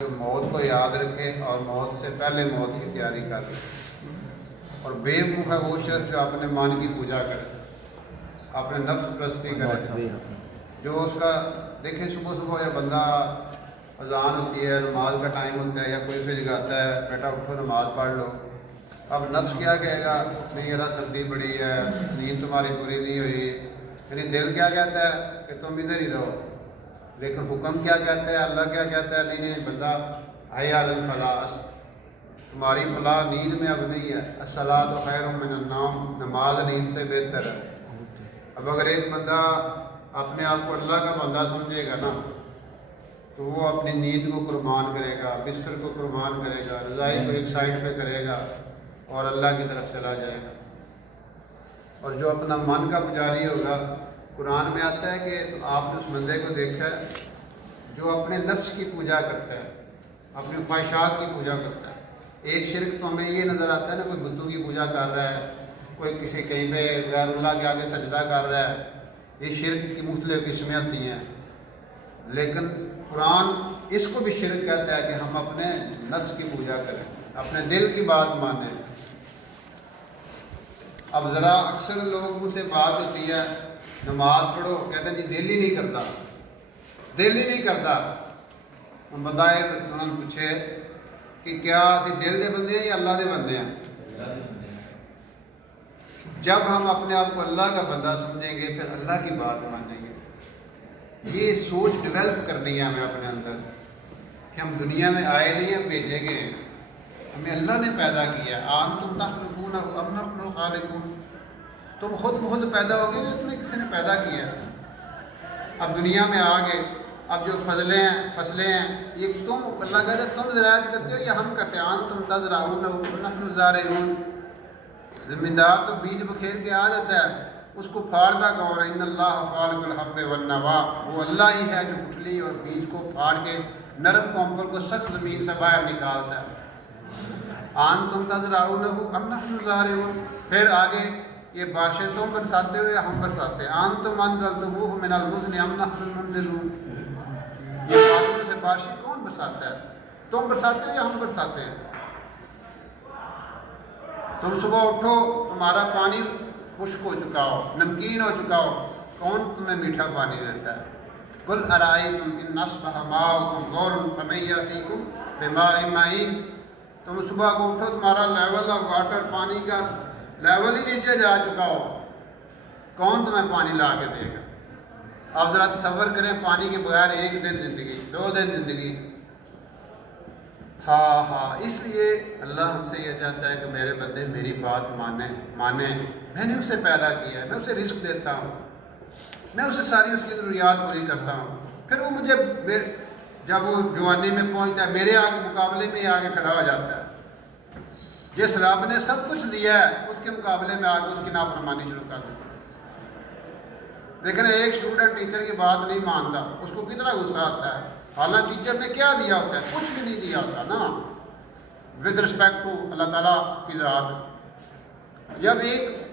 موت کو یاد رکھے اور موت سے پہلے موت کی تیاری کر لے. اور بیوقوف ہے وہ شخص جو اپنے من کی پوجا کرے, اپنے نفس پرستی کرے, جو اس کا دیکھیں صبح صبح یا بندہ اذان ہوتی ہے, نماز کا ٹائم ہوتا ہے, یا کوئی سے جگاتا ہے بیٹا اٹھو نماز پڑھ لو. اب نفس کیا کہے گا, نہیں یار سردی بڑی ہے, نیند تمہاری پوری نہیں ہوئی. یعنی دل کیا کہتا ہے کہ تم ادھر ہی رہو, لیکن حکم کیا کہتا ہے, اللہ کیا کہتا ہے, نہیں بندہ حی علی الفلاح, تمہاری فلاح نیند میں اب نہیں ہے. الصلاۃ خیر من النوم, نماز نیند سے بہتر ہے. اب اگر ایک بندہ اپنے آپ کو اللہ کا بندہ سمجھے گا نا, تو وہ اپنی نیند کو قربان کرے گا, بستر کو قربان کرے گا, رضائی کو ایک سائڈ پہ کرے گا اور اللہ کی طرف چلا جائے گا. اور جو اپنا من کا پجاری ہوگا, قرآن میں آتا ہے کہ آپ نے اس بندے کو دیکھا ہے جو اپنے نفس کی پوجا کرتا ہے, اپنی خواہشات کی پوجا کرتا ہے. ایک شرک تو ہمیں یہ نظر آتا ہے نا, کوئی بتوں کی پوجا کر رہا ہے, کوئی کسی کہیں پہ غیر اللہ کے آگے سجدہ کر رہا ہے. یہ شرک کی مختلف قسمیں ہوتی ہیں, لیکن قرآن اس کو بھی شرک کہتا ہے کہ ہم اپنے نفس کی پوجا کریں, اپنے دل کی بات مانیں. اب ذرا اکثر لوگوں سے بات ہوتی ہے نماز پڑھو, کہتے ہیں جی دل ہی نہیں کرتا, دل ہی نہیں کرتا. ہم بتائے, انہوں نے پوچھے کہ کیا اسی دل دے بندے ہیں یا اللہ دے بندے ہیں؟ جب ہم اپنے آپ کو اللہ کا بندہ سمجھیں گے پھر اللہ کی بات مانیں گے. یہ سوچ ڈیولپ کرنی ہے ہمیں اپنے اندر کہ ہم دنیا میں آئے نہیں ہیں, بھیجے گئے, ہمیں اللہ نے پیدا کیا. انتم تخلقون ام نحن الخالقون, تم خود پیدا ہو گئے, تمہیں کسی نے پیدا کیا. اب دنیا میں آ گئے, اب جو فصلیں ہیں یہ تم, اللہ کہتا ہے تم زراعت کرتے ہو یا ہم کرتے ہیں. انتم تزرعون ونحن الزارعون, زمیندار تو بیج بکھیر کے آ جاتا ہے, اس کو پھاڑتا کون ہے؟ ان اللہ فالق الحب والنوا, وہ اللہ ہی ہے جو گٹھلی اور بیج کو پھاڑ کے نرم کومل کو سخت زمین سے باہر نکالتا ہے. انتم تزرعون ام نحن الزارعون. پھر آگے یہ بارشیں تم برساتے ہو یا ہم برساتے ہیں. انتم انزلتموہ من المزن ام نحن المنزلون, یہ بادلوں سے بارشیں کون برساتا ہے, تم برساتے ہو یا ہم برساتے ہیں؟ تم صبح اٹھو, تمہارا پانی خشک ہو چکا ہو, نمکین ہو چکا ہو, کون تمہیں میٹھا پانی دیتا ہے؟ قل ارائیتم ان اصبح ماؤکم غورا فمن یأتیکم بماء معین. تم صبح کو اٹھو, تمہارا لیول آف واٹر, پانی کا لیول ہی نیچے جا چکا ہو, کون تمہیں پانی لا کے دے گا؟ آپ ذرا تصور کریں, پانی کے بغیر ایک دن زندگی, 2 دن زندگی. ہاں اس لیے اللہ ہم سے یہ چاہتا ہے کہ میرے بندے میری بات مانیں. میں نے اسے پیدا کیا ہے, میں اسے رزق دیتا ہوں, میں اسے ساری اس کی ضروریات پوری کرتا ہوں. پھر وہ مجھے جب وہ جوانی میں پہنچتا ہے میرے آگے مقابلے میں آگے کھڑا ہو جاتا ہے. جس رب نے سب کچھ دیا ہے اس کے مقابلے میں آگے اس کی نافرمانی شروع کر دیتا ہے. لیکن ایک اسٹوڈنٹ ٹیچر کی بات نہیں مانتا, اس کو کتنا غصہ آتا ہے, حالانکہ ٹیچر نے کیا دیا ہوتا ہے, کچھ بھی نہیں دیا ہوتا نا, ود رسپیکٹ ٹو اللہ تعالیٰ کی ذات. جب ایک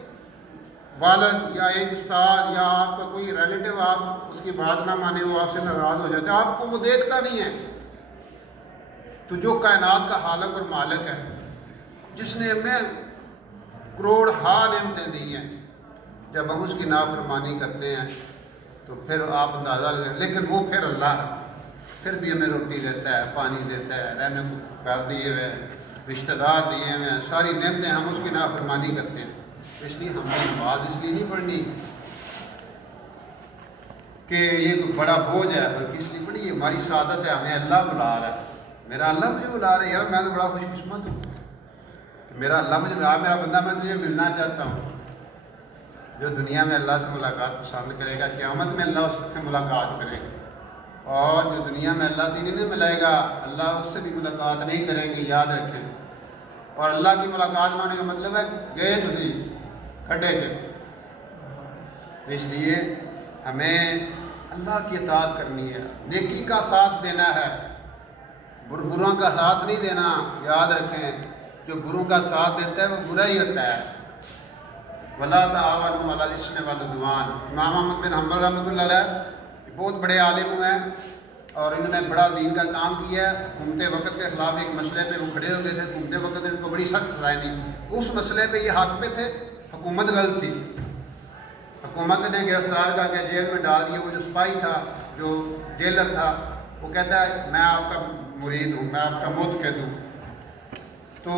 والد یا ایک استاد یا آپ کا کوئی ریلیٹیو آپ اس کی بات نہ مانے, وہ آپ سے ناراض ہو جاتا ہے, آپ کو وہ دیکھتا نہیں ہے. تو جو کائنات کا خالق اور مالک ہے, جس نے ہمیں کروڑ نعمتیں دی ہیں, جب ہم اس کی نافرمانی کرتے ہیں تو پھر آپ اندازہ لیں. لیکن وہ پھر اللہ ہے, پھر بھی ہمیں روٹی دیتا ہے, پانی دیتا ہے, رہنے کو گھر دیے ہوئے ہیں, رشتہ دار دیے ہوئے ہیں, ساری نعمتیں, ہم اس کی نافرمانی کرتے ہیں. اس لیے ہم نے نماز اس لیے نہیں پڑھنی کہ یہ کوئی بڑا بوجھ ہے, بلکہ اس لیے پڑھی یہ ہماری سعادت ہے, ہمیں اللہ بلا رہا ہے. میرا اللہ مجھے بلا رہا ہے, یار میں تو بڑا خوش قسمت ہوں کہ میرا اللہ مجھے بلا, میرا بندہ, میں تجھے ملنا چاہتا ہوں. جو دنیا میں اللہ سے ملاقات پسند کرے گا, قیامت میں اللہ اس سے ملاقات کرے گا. اور جو دنیا میں اللہ سے نہیں ملے گا, اللہ اس سے بھی ملاقات نہیں کریں گے, یاد رکھیں. اور اللہ کی ملاقات میں ہونے کا مطلب ہے گئے تسی کھڈے چ. اس لیے ہمیں اللہ کی اطاعت کرنی ہے, نیکی کا ساتھ دینا ہے, بروں کا ساتھ نہیں دینا. یاد رکھیں, جو بروں کا ساتھ دیتا ہے وہ برا ہی ہوتا ہے. وَلَا تَعَاوَنُوا عَلَى الْإِثْمِ وَالْعُدْوَانِ. امام احمد بن حنبل رحمۃ اللہ علیہ بہت بڑے عالم ہوئے ہیں, اور انہوں نے بڑا دین کا کام کیا ہے. حکومت وقت کے خلاف ایک مسئلے پہ وہ کھڑے ہو گئے تھے. حکومت وقت نے ان کو بڑی سخت سزائیں دی. اس مسئلے پہ یہ حق پہ تھے, حکومت غلط تھی. حکومت نے گرفتار کر کے جیل میں ڈال دیا. وہ جو سپاہی تھا, جو جیلر تھا, وہ کہتا ہے میں آپ کا مرید ہوں, میں آپ کا متقد ہوں. تو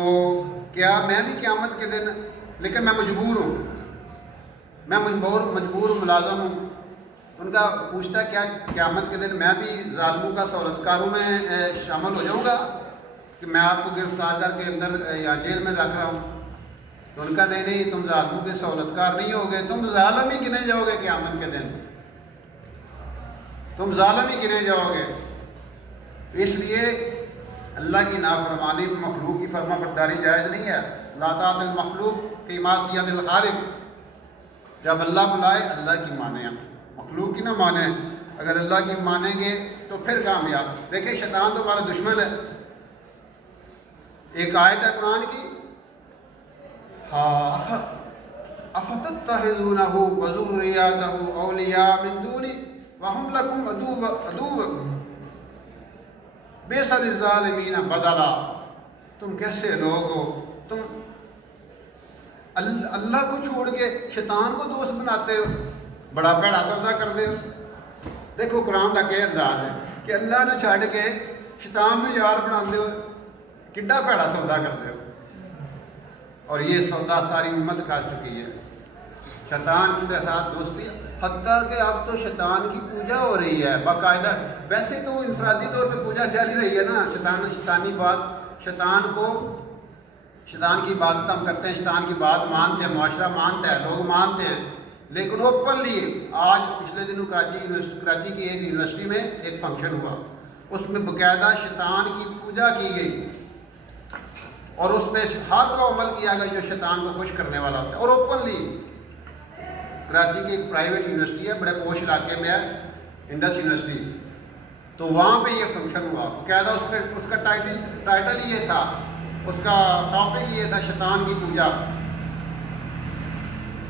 کیا میں بھی قیامت کے دن, لیکن میں مجبور ہوں, میں مجبور ملازم ہوں. ان کا پوچھتا ہے کیا قیامت کے دن میں بھی ظالموں کا سہولت کاروں میں شامل ہو جاؤں گا کہ میں آپ کو گرفتار کر کے اندر یا جیل میں رکھ رہا ہوں. تو ان کا نہیں, تم ظالموں کے سہولت کار نہیں ہوگے, تم ظالم ہی گنے جاؤ گے قیامت کے دن, تم ظالم ہی گنے جاؤ گے. اس لیے اللہ کی نافرمانی میں مخلوق کی فرما برداری جائز نہیں ہے. لا طاعۃ المخلوق فی معصیۃ الخالق. جب اللہ بلائے اللہ کی مانیں, مخلوق کی نہ مانیں. اگر اللہ کی مانیں گے تو پھر کامیاب. دیکھیں شیطان تو ہمارا دشمن ہے. ایک آیت ہے قرآن کی, افتتخذونہ وذریتہ اولیاء من دونی وہم لکم عدو بئس للظالمین بدلا. تم کیسے لوگ ہو, تم اللہ کو چھوڑ کے شیطان کو دوست بناتے ہو, بڑا بھڑا سودا کرتے ہو. دیکھو قرآن کا کیا انداز ہے کہ اللہ نے چھڑ کے شیطان میں یار بناتے ہو, کڈا بھڑا سودا کرتے ہو. اور یہ سودا ساری امت کر چکی ہے, شیطان کے ساتھ دوستی. حتیٰ کہ اب تو شیطان کی پوجا ہو رہی ہے باقاعدہ. ویسے تو انفرادی طور پہ پوجا چل ہی رہی ہے نا, شیطانی بات, شیطان کی عبادت ہم کرتے ہیں, شیطان کی بات مانتے ہیں, معاشرہ مانتا ہے, لوگ مانتے ہیں. لیکن اوپنلی آج پچھلے دنوں کراچی کی ایک یونیورسٹی میں ایک فنکشن ہوا, اس میں باقاعدہ شیطان کی پوجا کی گئی اور اس پہ ہر وہ عمل کیا گیا جو شیطان کو خوش کرنے والا ہوتا ہے. اور اوپنلی کراچی کی ایک پرائیویٹ یونیورسٹی ہے, بڑے پوش علاقے میں ہے, انڈس یونیورسٹی. تو وہاں پہ یہ فنکشن ہوا باقاعدہ. اس کا ٹائٹل یہ تھا, اس کا ٹاپک یہ تھا شیطان کی پوجا.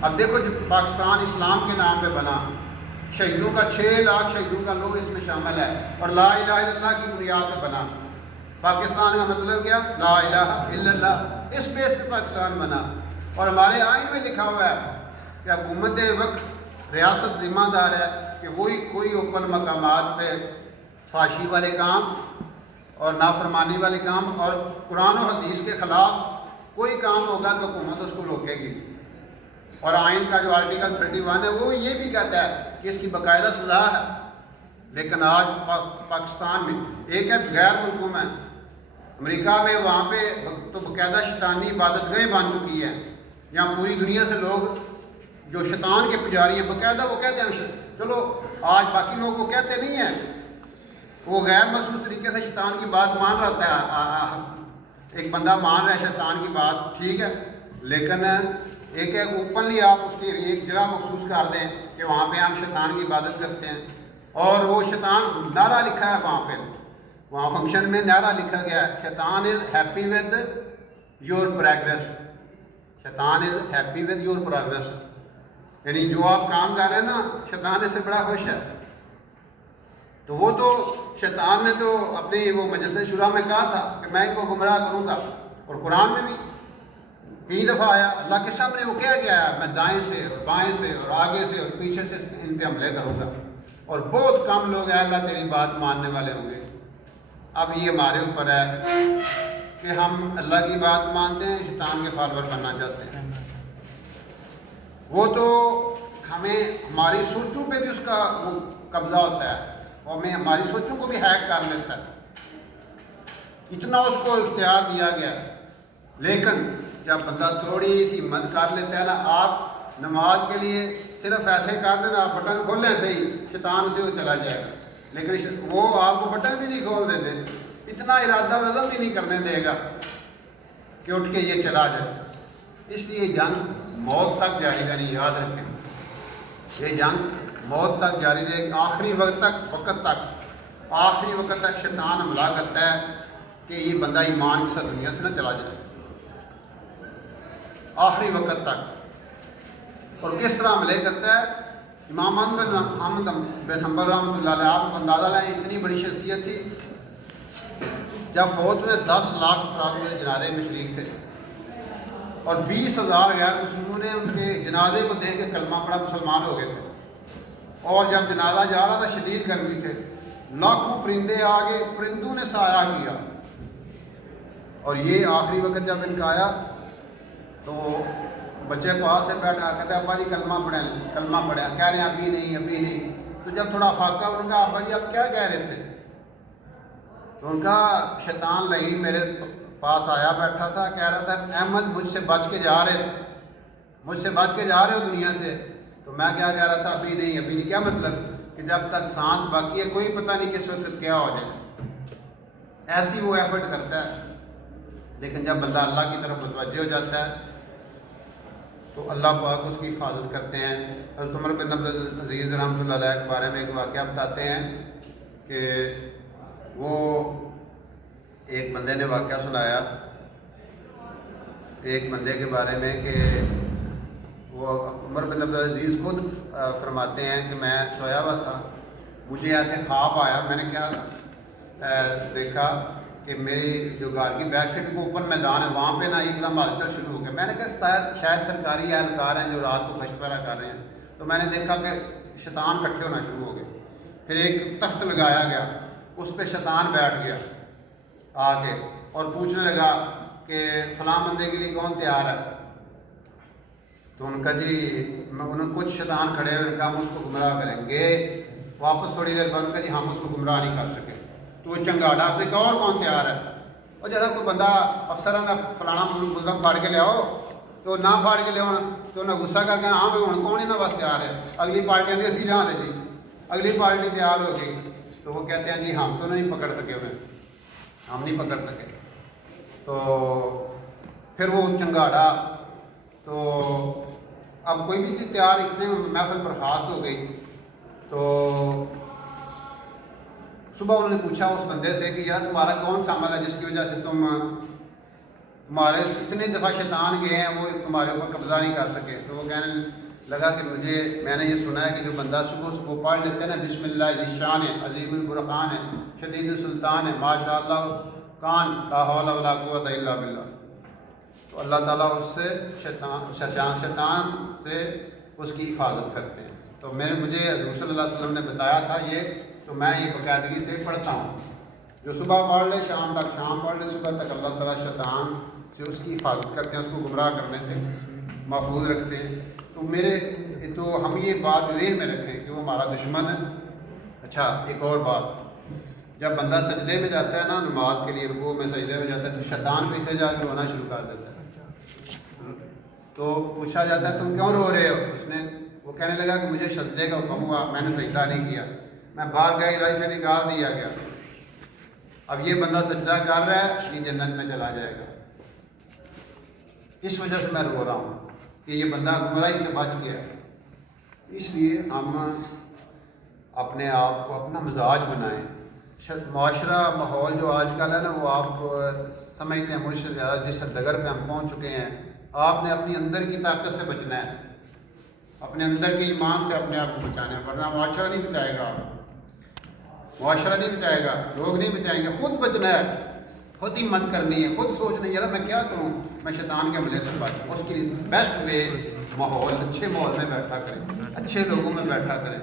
اب دیکھو جب پاکستان اسلام کے نام پہ بنا, شہیدوں کا 6 لاکھ شہیدوں کا لوگ اس میں شامل ہے, اور لا الہ الا اللہ کی بنیاد پہ بنا. پاکستان کا مطلب کیا, لا الہ الا اللہ, اس بیس پہ پاکستان بنا. اور ہمارے آئین میں لکھا ہوا ہے کہ حکومت وقت ریاست ذمہ دار ہے کہ وہی کوئی اوپن مقامات پہ فحاشی والے کام اور نافرمانی والے کام اور قرآن و حدیث کے خلاف کوئی کام ہوگا تو حکومت اس کو روکے گی. اور آئین کا جو آرٹیکل 31 ہے وہ یہ بھی کہتا ہے کہ اس کی باقاعدہ سزا ہے. لیکن آج پاکستان میں ایک ہے غیر ملکوں میں, امریکہ میں, وہاں پہ تو باقاعدہ شیطانی عبادت گاہیں بن چکی ہیں. یہاں پوری دنیا سے لوگ جو شیطان کے پجاری ہیں باقاعدہ وہ کہتے ہیں, چلو آج باقی لوگ وہ کہتے نہیں ہیں, وہ غیر محسوس طریقے سے شیطان کی بات مان رہا ہے. ایک بندہ مان رہا ہے شیطان کی بات, ٹھیک ہے, لیکن ایک ہے اوپنلی آپ اس کی ایک جگہ مخصوص کر دیں کہ وہاں پہ ہم شیطان کی عبادت کرتے ہیں. اور وہ شیطان نعرہ لکھا ہے وہاں پہ, وہاں فنکشن میں نعرہ لکھا گیا ہے, شیطان is happy with your progress. شیطان is happy with your progress, یعنی جو آپ کام کر رہے ہیں نا, شیطان اس سے بڑا خوش ہے. تو وہ تو شیطان نے تو اپنی وہ مجلس شورا میں کہا تھا کہ میں ان کو گمراہ کروں گا, اور قرآن میں بھی 3 دفعہ آیا اللہ کے سامنے وہ کہہ گیا ہے, میں دائیں سے اور بائیں سے اور آگے سے اور پیچھے سے ان پہ حملے کروں گا, اور بہت کم لوگ ہیں اللہ تیری بات ماننے والے ہوں گے. اب یہ ہمارے اوپر ہے کہ ہم اللہ کی بات مانتے ہیں, شیطان کے فالوور بننا چاہتے ہیں. وہ تو ہمیں ہماری سوچوں پہ بھی اس کا وہ قبضہ ہوتا ہے, اور ہمیں ہماری سوچوں کو بھی ہیک کر لیتا ہے. اتنا اس کو اختیار دیا گیا. لیکن جب بندہ تھوڑی سی ہمت کر لیتا ہے نا, آپ نماز کے لیے صرف ایسے کر دینا, آپ بٹن کھولیں سے ہی شیطان سے وہ چلا جائے گا, لیکن وہ آپ کو بٹن بھی نہیں کھول دیتے, اتنا ارادہ و عزم بھی نہیں کرنے دے گا کہ اٹھ کے یہ چلا جائے. اس لیے جنگ موت تک جاری رہنی, یاد رکھیں, یہ جنگ موت تک جاری رہے گی. آخری وقت تک شیطان حملہ کرتا ہے کہ یہ بندہ ایمان کے ساتھ دنیا سے نہ چلا جائے, آخری وقت تک. اور کس طرح حملے کرتا ہے امام احمد بن حنبل رحمۃ اللہ علیہ، آپ اندازہ لائیں اتنی بڑی شخصیت تھی، جب فوت ہوئے 10 لاکھ افراد میں جنازے میں شریک تھے اور 20,000 غیر مسلموں نے ان کے جنازے کو دیکھ کے کلمہ پڑھا، مسلمان ہو گئے تھے۔ اور جب جنازہ جا رہا تھا شدید گرمی تھے، لاکھوں پرندے آگے، پرندوں نے سایہ کیا، اور یہ آخری وقت جب ان کا آیا تو بچے پاس سے بیٹھا، کہتے ہیں ابا جی کلمہ پڑھیں، کلمہ پڑھیں، کہہ رہے ہیں ابھی نہیں ابھی نہیں۔ تو جب تھوڑا فاقہ انہوں نے کہا ابا جی آپ کیا کہہ رہے تھے؟ تو ان کا شیطان لعین میرے پاس آیا بیٹھا تھا، کہہ رہا تھا احمد مجھ سے بچ کے جا رہے تھے، مجھ سے بچ کے جا رہے ہو دنیا سے۔ تو میں کیا کہہ رہا تھا؟ ابھی نہیں ابھی نہیں۔ کیا مطلب؟ کہ جب تک سانس باقی ہے کوئی پتہ نہیں کس وقت کیا ہو جائے، ایسی وہ ایفرٹ کرتا ہے۔ لیکن جب بندہ اللہ کی طرف متوجہ ہو جاتا ہے تو اللہ پاک اس کی حفاظت کرتے ہیں۔ حضرت عمر بن عبد العزیز رحمۃ اللہ علیہ کے بارے میں ایک واقعہ بتاتے ہیں کہ وہ ایک بندے نے واقعہ سنایا ایک بندے کے بارے میں کہ وہ عمر بن عبد العزیز خود فرماتے ہیں کہ میں سویا ہوا تھا، مجھے ایسے خواب آیا، میں نے کیا دیکھا کہ میری جو گھر کی بیک سائڈ کو اوپن میدان ہے وہاں پہ نا ایک دم ہلچل شروع ہو گیا۔ میں نے کہا شاید سرکاری اہلکار ہیں جو رات کو گشت وغیرہ کر رہے ہیں۔ تو میں نے دیکھا کہ شیطان اکٹھے ہونا شروع ہو گئے، پھر ایک تخت لگایا گیا، اس پہ شیطان بیٹھ گیا آ کے اور پوچھنے لگا کہ فلاں بندے کے لیے کون تیار ہے؟ تو ان کا جی انہوں کچھ شیطان کھڑے ہوئے، کہا ہم اس کو گمراہ کریں گے۔ واپس تھوڑی دیر بعد ان کا جی ہم اس کو گمراہ نہیں کر سکے۔ تو وہ چنگاڑا اس نے کہا اور کون تیار ہے؟ اور جیسا کوئی بندہ افسران کا فلانا ملزم پھاڑ کے لے آؤ تو نہ پھاڑ کے لے آنا تو انہیں غصہ کر کے ہاں بھائی ہوں کون انہیں بس تیار ہے، اگلی پارٹی آتی اسی جہاں دے جی، اگلی پارٹی تیار ہو گئی۔ تو وہ کہتے ہیں جی ہم تو نہیں پکڑ سکے انہیں، ہم نہیں پکڑ سکے۔ تو پھر وہ چنگاڑا تو اب کوئی بھی تیار، اتنے محفل برخاست ہو گئی۔ تو صبح انہوں نے پوچھا اس بندے سے کہ یار تمہارا کون سا عمل ہے جس کی وجہ سے تمہارے اتنے دفعہ شیطان گئے ہیں وہ تمہارے اوپر قبضہ نہیں کر سکے؟ تو وہ کہنے لگا کہ میں نے یہ سنا ہے کہ جو بندہ صبح پڑھ لیتے ہیں نا بسم اللہ ذی ہے، عظیم البرقان ہے، شدید السلطان ہے، ماشاء اللہ کان لا حول ولا قوت الا باللہ، تو اللہ تعالیٰ اس سے شیطان سے اس کی حفاظت کرتے ہیں۔ تو مجھے حضور صلی اللہ علیہ وسلم نے بتایا تھا یہ، تو میں یہ باقاعدگی سے پڑھتا ہوں، جو صبح پڑھ لے شام تک، شام پڑھ لے صبح تک، اللہ تعالیٰ شیطان سے اس کی حفاظت کرتے ہیں، اس کو گمراہ کرنے سے محفوظ رکھتے ہیں۔ تو ہم یہ بات ذہن میں رکھیں کہ وہ ہمارا دشمن ہے۔ اچھا ایک اور بات، جب بندہ سجدے میں جاتا ہے نا نماز کے لیے، رکوع میں سجدے میں جاتا ہے تو شیطان پیچھے جا کے رونا شروع کر دیتا ہے۔ تو پوچھا جاتا ہے تم کیوں رو رہے ہو؟ وہ کہنے لگا کہ مجھے سجدے کا حکم ہوا، میں نے سجدہ نہیں کیا، میں بارگاہ الہی سے نکال دیا گیا، اب یہ بندہ سجدہ کر رہا ہے یہ جنت میں چلا جائے گا، اس وجہ سے میں رو رہا ہوں کہ یہ بندہ گمراہی سے بچ گیا۔ اس لیے ہم اپنے آپ کو اپنا مزاج بنائیں۔ معاشرہ ماحول جو آج کل ہے نا وہ آپ سمجھتے ہیں مجھ سے زیادہ جس ڈگر پہ ہم پہنچ چکے ہیں، آپ نے اپنی اندر کی طاقت سے بچنا ہے، اپنے اندر کے ایمان سے اپنے آپ کو بچانا ہے، ورنہ معاشرہ نہیں بچائے گا، معاشرہ نہیں بچائے گا، لوگ نہیں بچائیں گے، خود بچنا ہے، خود ہمت کرنی ہے، خود سوچنا ہے یار میں کیا کروں میں شیطان کے حملے سے بچوں۔ اس کی بیسٹ وے ماحول، اچھے ماحول میں بیٹھا کریں، اچھے لوگوں میں بیٹھا کریں۔